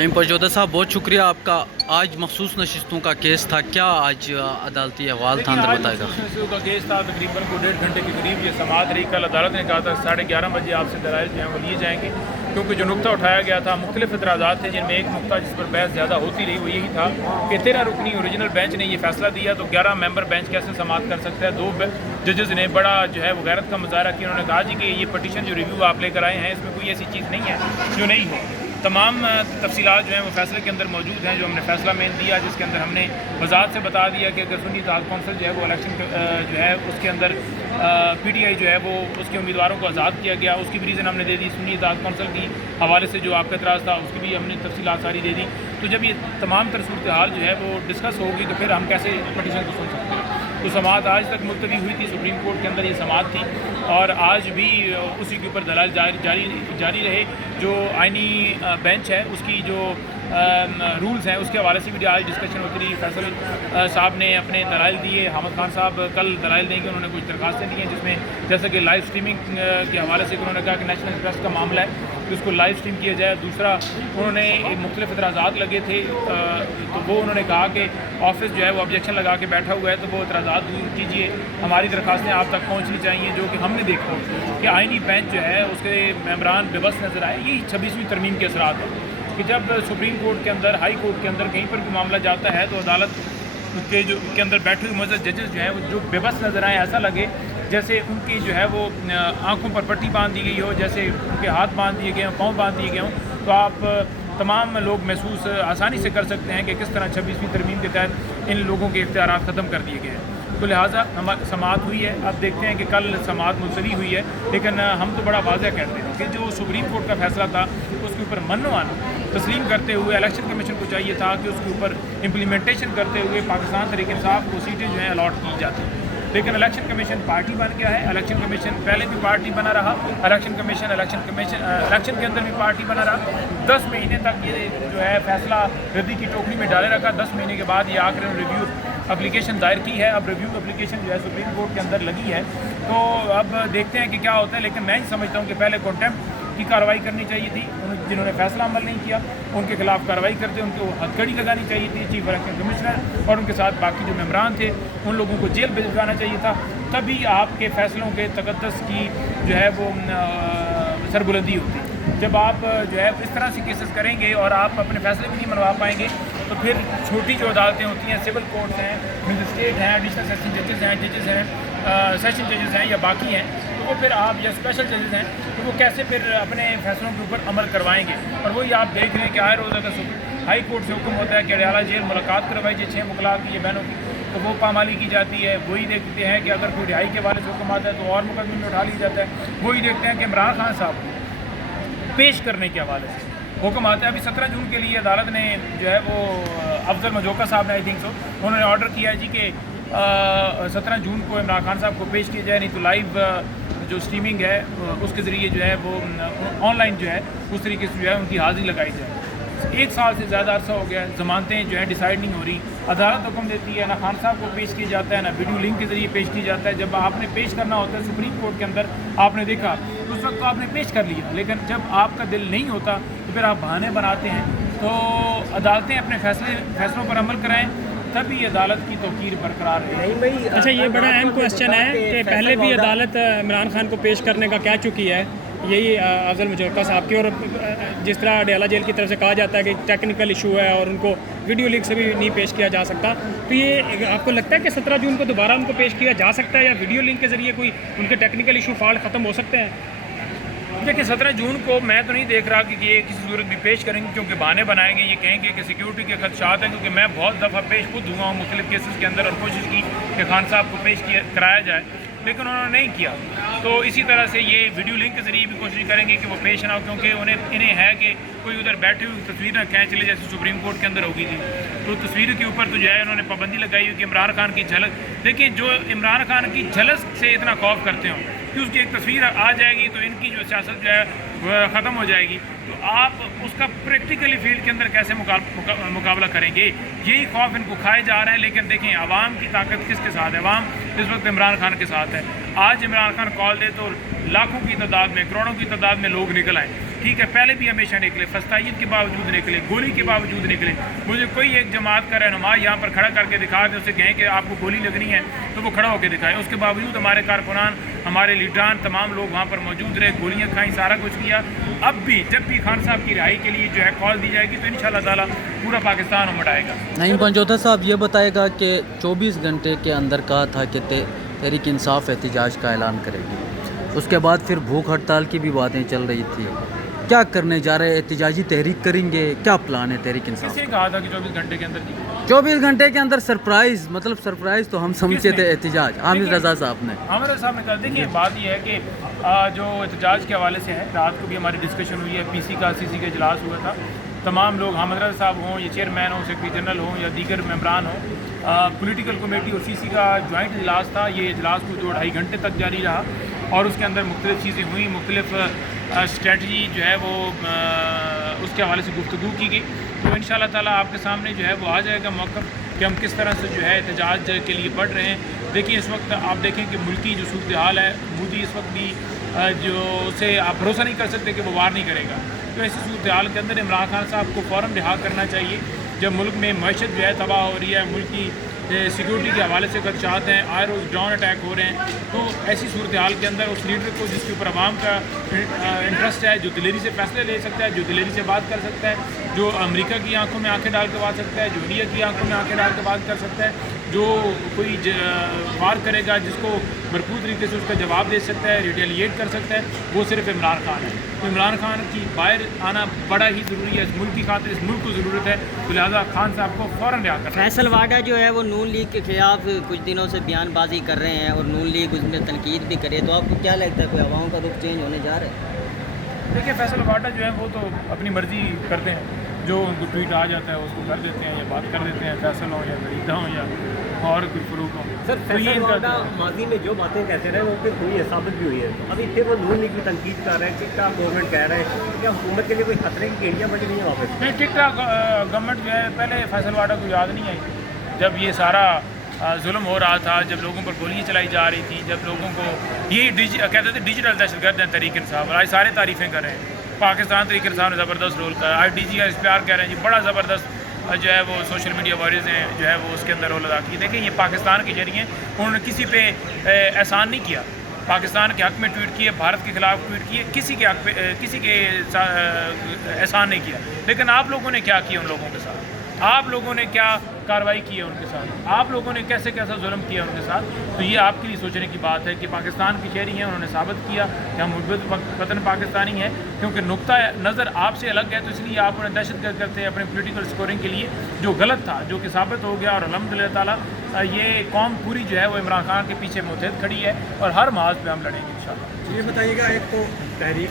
नईम पशोदा साहब, बहुत शुक्रिया आपका। आज मखसूस नशिस्तों का केस था, क्या आज अदालती अहवाल था, अंदर बताएगा। मखसूस नशिस्तों का केस था, तकरीबन को 1.5 घंटे के करीब ये समाअत रही। कल अदालत ने कहा था 11:30 बजे आपसे दलाइल जो हैं वो लिए जाएंगे, क्योंकि जो नुकता उठाया गया था मुख्तलिफ एतराज़ात थे, जिनमें एक नुकता जिस पर बहस ज़्यादा होती रही वो यही था कि 13 रुकनी ओरिजिनल बेंच ने ये फैसला दिया तो 11 मेंबर बेंच कैसे समाअत कर सकता है। 2 जजेस ने बड़ा जो है वो गैरत का मुजाहरा किया। उन्होंने कहा जी कि ये पटिशन जो रिव्यू आप लेकर आए हैं इसमें कोई ऐसी चीज़ नहीं है जो नहीं हो। तमाम तफसीलात जो हैं वो फैसले के अंदर मौजूद हैं, जो हमने फैसला में दिया, जिसके अंदर हमने वजाहत से बता दिया कि अगर सुन्नी इत्तेहाद कौंसिल जो है वो इलेक्शन जो है उसके अंदर PTI जो है वो उसके उम्मीदवारों को आज़ाद किया गया, उसकी भी रीज़न हमने दे दी। सुन्नी इत्तेहाद कौंसिल की हवाले से जो आपका एतराज़ था उसकी भी हमने तफसीलात सारी दे दी। तो जब ये तमाम तर सूरत हाल जो है वो डिस्कस होगी तो फिर हम कैसे पटिशन को सुन सकते हैं। तो समाअत आज तक मुलतवी हुई थी, सुप्रीम कोर्ट के अंदर ये समाअत थी और आज भी उसी के ऊपर दलाल जारी रहे। जो आइनी बेंच है उसकी जो रूल्स हैं उसके हवाले से भी आज डिस्कशन होती रही। फैसल साहब ने अपने दलाइल दिए, हामिद खान साहब कल दलाइल देंगे। उन्होंने कुछ दरखास्तें दी हैं जिसमें जैसे कि लाइव स्ट्रीमिंग के हवाले से उन्होंने कहा कि नेशनल इंटरेस्ट का मामला है तो उसको लाइव स्ट्रीम किया जाए। दूसरा उन्होंने एक मुख्तलिफ एतराज़ात लगे थे तो वो उन्होंने कहा कि ऑफिस जो है वो ऑब्जेक्शन लगा के बैठा हुआ है तो वो एतराज़ात दूर कीजिए, हमारी दरखास्तें आप तक पहुँचनी चाहिए। जो कि हमने देखा कि आइनी बेंच जो है उसके मेंबरान बेबस नज़र आए। यही 26वीं तरमीम के असरात हैं कि जब सुप्रीम कोर्ट के अंदर, हाई कोर्ट के अंदर कहीं पर भी मामला जाता है तो अदालत के अंदर बैठे हुए मौजूद जजेस जो हैं वो जो बेबस नज़र आए, ऐसा लगे जैसे उनकी जो है वो आंखों पर पट्टी बांध दी गई हो, जैसे उनके हाथ बांध दिए गए हों, पाँव बांध दिए गए हों। तो आप तमाम लोग महसूस आसानी से कर सकते हैं कि किस तरह 26वीं तरमीम के तहत इन लोगों के इख्तियारात ख़त्म कर दिए गए हैं। तो लिहाजा हमारी समाअत हुई है। अब देखते हैं कि कल समाअत मुलतवी हुई है, लेकिन हम तो बड़ा वाज़ह कहते हैं कि जो सुप्रीम कोर्ट का फैसला था उसके ऊपर मन्नो तस्लीम करते हुए इलेक्शन कमीशन को चाहिए था कि उसके ऊपर इम्प्लीमेंटेशन करते हुए पाकिस्तान तहरीक इंसाफ को सीटें जो हैं अलॉट की जाती हैं। लेकिन इलेक्शन कमीशन पार्टी बन गया है। इलेक्शन कमीशन पहले भी पार्टी बना रहा, इलेक्शन के अंदर भी पार्टी बना रहा। 10 महीने तक ये जो है फैसला रद्दी की टोकरी में डाले रखा। 10 महीने के बाद ये आकर रिव्यू एप्लीकेशन दायर की है। अब रिव्यू एप्लीकेशन जो है सुप्रीम कोर्ट के अंदर लगी है तो अब देखते हैं कि क्या होता है। लेकिन मैं ही समझता हूँ कि पहले कंटेम्प्ट की कार्रवाई करनी चाहिए थी। जिन्होंने फैसला अमल नहीं किया उनके खिलाफ कार्रवाई करते, उनको हथकड़ी लगानी चाहिए थी। चीफ इलेक्शन कमिश्नर और उनके साथ बाकी जो मेंबरान थे उन लोगों को जेल भिजवाना चाहिए था। तभी आपके फैसलों के तकद्दस की जो है वो सरबुलंदी होती। जब आप जो है इस तरह से केसेस करेंगे और आप अपने फैसले भी नहीं मनवा पाएंगे तो फिर छोटी जो अदालतें होती हैं, सिविल कोर्ट्स हैं, मजिस्ट्रेट हैं, एडिशनल सेशन जजेस हैं, सेशन जजेस हैं या बाकी हैं, तो वो फिर आप या स्पेशल जजेस हैं तो वो कैसे फिर अपने फैसलों के ऊपर अमल करवाएंगे। और वही आप देख रहे हैं कि हर रोज़ अगर हाई कोर्ट से हुक्म होता है कि अडयाला जेल मुलाकात करवाई जाए 6 मुकला की ये बहनों की, तो वो पामाली की जाती है। वही देखते हैं कि अगर कोई रिहाई के वाले से हुक्म आता है तो और मुकदमे में उठा लिया जाता है। वही देखते हैं कि इमरान खान साहब पेश करने के हवाले से हुक्म आता है। अभी 17 जून के लिए अदालत ने जो है वो अफजल मजोका साहब ने आई थिंक सो उन्होंने ऑर्डर किया है जी कि 17 जून को इमरान खान साहब को पेश किया जाए, नहीं तो लाइव जो स्ट्रीमिंग है उसके ज़रिए जो है वो ऑनलाइन जो है उस तरीके से जो है उनकी हाज़िरी लगाई जाए। 1 साल से ज़्यादा अरसा हो गया है, ज़मानतें जो है डिसाइड नहीं हो रही। अदालत हुक्म देती है, ना खान साहब को पेश किया जाता है, ना वीडियो लिंक के ज़रिए पेश किया जाता है। जब आपने पेश करना होता है सुप्रीम कोर्ट के अंदर आपने देखा तो उस वक्त तो आपने पेश कर लिया, लेकिन जब आपका दिल नहीं होता तो फिर आप बहाने बनाते हैं। तो अदालतें अपने फैसलों पर अमल कराएँ तभी अदालत की तौकीर बरकरार है। अच्छा, ये बड़ा अहम क्वेश्चन है कि पहले भी अदालत इमरान खान को पेश करने का कह चुकी है, यही अफजल मजोका साहब की। और जिस तरह अडयाला जेल की तरफ से कहा जाता है कि टेक्निकल इशू है और उनको वीडियो लिंक से भी नहीं पेश किया जा सकता, तो ये आपको लगता है कि 17 जून को दोबारा उनको पेश किया जा सकता है या वीडियो लिंक के ज़रिए कोई उनके टेक्निकल इशू फॉल्ट ख़त्म हो सकते हैं? देखिए 17 जून को मैं तो नहीं देख रहा कि ये किसी सूरत भी पेश करेंगे, क्योंकि बहाने बनाएंगे। ये कहेंगे कि सिक्योरिटी के खदशात हैं, क्योंकि मैं बहुत दफ़ा पेश खुद हुआ हूँ मुख्तलिफ केसेस के अंदर और कोशिश की कि खान साहब को पेश कराया जाए, लेकिन उन्होंने नहीं किया। तो इसी तरह से ये वीडियो लिंक के ज़रिए भी कोशिश करेंगे कि वो पेश ना हो, क्योंकि इन्हें है कि कोई उधर बैठी हुई तस्वीर ना खींच ले जैसे सुप्रीम कोर्ट के अंदर होगी थी। तो तस्वीर के ऊपर तो जो है उन्होंने पाबंदी लगाई हुई कि इमरान खान की झलक, देखिए जो इमरान खान की झलक से इतना खौफ करते हो कि उसकी एक तस्वीर आ जाएगी तो इनकी जो सियासत जो है वह ख़त्म हो जाएगी। तो आप उसका प्रैक्टिकली फील्ड के अंदर कैसे मुकाबला करेंगे, यही खौफ इनको खाए जा रहा है। लेकिन देखें आवाम की ताकत किसके साथ है, आवाम इस वक्त इमरान खान के साथ है। आज इमरान खान कॉल दे तो लाखों की तादाद में, करोड़ों की तादाद में लोग निकल आए। ٹھیک ہے، پہلے بھی ہمیشہ نکلے، فستائیت کے باوجود نکلے، گولی کے باوجود نکلے. مجھے کوئی ایک جماعت کا رہنما یہاں پر کھڑا کر کے دکھا دے، اسے کہیں کہ آپ کو گولی لگنی ہے تو وہ کھڑا ہو کے دکھائے. اس کے باوجود ہمارے کارکنان، ہمارے لیڈران، تمام لوگ وہاں پر موجود رہے، گولیاں کھائیں، سارا کچھ کیا. اب بھی جب بھی خان صاحب کی رہائی کے لیے جو ہے کال دی جائے گی تو انشاءاللہ تعالیٰ پورا پاکستان امڑ آئے گا. نعیم پنجوتا صاحب یہ بتائے گا کہ 24 گھنٹے کے اندر کہا تھا کہ تحریک انصاف احتجاج کا اعلان کرے گی، اس کے بعد پھر بھوک ہڑتال کی بھی باتیں چل رہی تھی. کیا کرنے جا رہے ہیں؟ احتجاجی تحریک کریں گے؟ کیا پلان ہے تحریک انصاف؟ کسی نے کہا تھا کہ 24 گھنٹے کے اندر 24 گھنٹے کے اندر سرپرائز، مطلب سرپرائز تو ہم سمجھتے تھے احتجاج. حامد رضا صاحب نے عامر صاحب نے کہا. دیکھیے بات یہ ہے کہ جو احتجاج کے حوالے سے ہے، رات کو بھی ہماری ڈسکشن ہوئی ہے، پی سی کا CC کا اجلاس ہوا تھا. تمام لوگ، حامد رضا صاحب ہوں یا چیئرمین ہوں، سیکرٹری جنرل ہوں یا دیگر ممبران ہوں، پولیٹیکل کمیٹی اور CC کا جوائنٹ اجلاس تھا. یہ اجلاس کو 2-2.5 گھنٹے تک جاری رہا اور اس کے اندر مختلف چیزیں ہوئیں، مختلف اسٹریٹجی جو ہے وہ اس کے حوالے سے گفتگو کی گئی. تو انشاءاللہ تعالیٰ آپ کے سامنے جو ہے وہ آ جائے گا موقف کہ ہم کس طرح سے جو ہے احتجاج کے لیے بڑھ رہے ہیں. دیکھیے اس وقت آپ دیکھیں کہ ملکی جو صورتحال ہے، مودی اس وقت بھی جو اسے آپ بھروسہ نہیں کر سکتے کہ وہ وار نہیں کرے گا. تو ایسی صورتحال کے اندر عمران خان صاحب کو فوراً رہا کرنا چاہیے. جب ملک میں معیشت جو ہے تباہ ہو رہی ہے، ملک کی سیکیورٹی کے حوالے سے خدشات ہیں، آئے روز ڈرون اٹیک ہو رہے ہیں، تو ایسی صورتحال کے اندر اس لیڈر کو جس کے اوپر عوام کا انٹرسٹ ہے، جو دلیری سے فیصلے لے سکتا ہے، جو دلیری سے بات کر سکتا ہے، جو امریکہ کی آنکھوں میں آنکھیں ڈال کے بات سکتا ہے، جو انڈیا کی آنکھوں میں آنکھیں ڈال کے بات کر سکتا ہے، جو کوئی وار کرے گا جس کو بھرپور طریقے سے اس کا جواب دے سکتا ہے، ریٹیلیٹ کر سکتا ہے، وہ صرف عمران خان ہے. تو عمران خان کی باہر آنا بڑا ہی ضروری ہے. اس ملک کی خاطر اس ملک کو ضرورت ہے، تو لہٰذا خان صاحب کو فوراً رہا کرنا. فیصل واڈا جو ہے وہ نون لیگ کے خلاف کچھ دنوں سے بیان بازی کر رہے ہیں اور نون لیگ اس میں تنقید بھی کرے، تو آپ کو کیا لگتا ہے کوئی عوام کا رخ چینج ہونے جا رہا ہے؟ دیکھیے فیصل واڈا جو ہے وہ تو اپنی مرضی کرتے ہیں، جو ان کو ٹویٹ آ جاتا ہے اس کو کر دیتے ہیں یا بات کر دیتے ہیں، فیصل ہوں یا مریدہ ہوں یا اور کوئی فروغ ہوں. سر فیصل واڈا ماضی میں جو باتیں کہتے رہے وہ پھر ہوئی ہے، ثابت بھی ہوئی ہے. ابھی پھر وہ نون لیگ کی تنقید کر رہے ہیں، ٹک ٹاک گورنمنٹ کہہ رہے ہیں کیا حکومت کے لیے کوئی خطرے کی گھنٹیاں بج رہی ہیں واپس؟ نہیں، ٹک ٹاک گورنمنٹ جو ہے پہلے فیصل واڈا کو یاد نہیں آئی جب یہ سارا ظلم ہو رہا تھا، جب لوگوں پر گولیاں چلائی جا رہی تھیں، جب لوگوں کو یہ کہتے تھے ڈیجیٹل دہشت گرد ہیں تحریک انصاف، اور آج سارے تعریفیں کر رہے ہیں. پاکستان تحریک انصاف نے زبردست رول کرا. آج DG کا اختیار کہہ رہے ہیں جی بڑا زبردست جو ہے وہ سوشل میڈیا وارز ہیں جو ہے وہ اس کے اندر رول ادا کی. دیکھیں یہ پاکستان کے ذریعے انہوں نے کسی پہ احسان نہیں کیا، پاکستان کے حق میں ٹویٹ کیے، بھارت کے خلاف ٹویٹ کیے، کسی کے حق پہ کسی کے احسان نہیں کیا. لیکن آپ لوگوں نے کیا کیا ان لوگوں کے ساتھ؟ آپ لوگوں نے کیا کارروائی کی ہے ان کے ساتھ؟ آپ لوگوں نے کیسے کیسا ظلم کیا ان کے ساتھ؟ تو یہ آپ کے لیے سوچنے کی بات ہے کہ پاکستان کی شہری ہیں، انہوں نے ثابت کیا کہ ہم محبت وطن پاکستانی ہیں. کیونکہ نقطہ نظر آپ سے الگ ہے، تو اس لیے آپ انہیں دہشت گرد کرتے ہیں اپنے پولیٹیکل اسکورنگ کے لیے، جو غلط تھا، جو کہ ثابت ہو گیا. اور الحمدللہ تعالیٰ یہ قوم پوری جو ہے وہ عمران خان کے پیچھے متحد کھڑی ہے اور ہر محاذ پہ ہم لڑیں گے انشاءاللہ. یہ بتائیے گا، ایک تو تحریک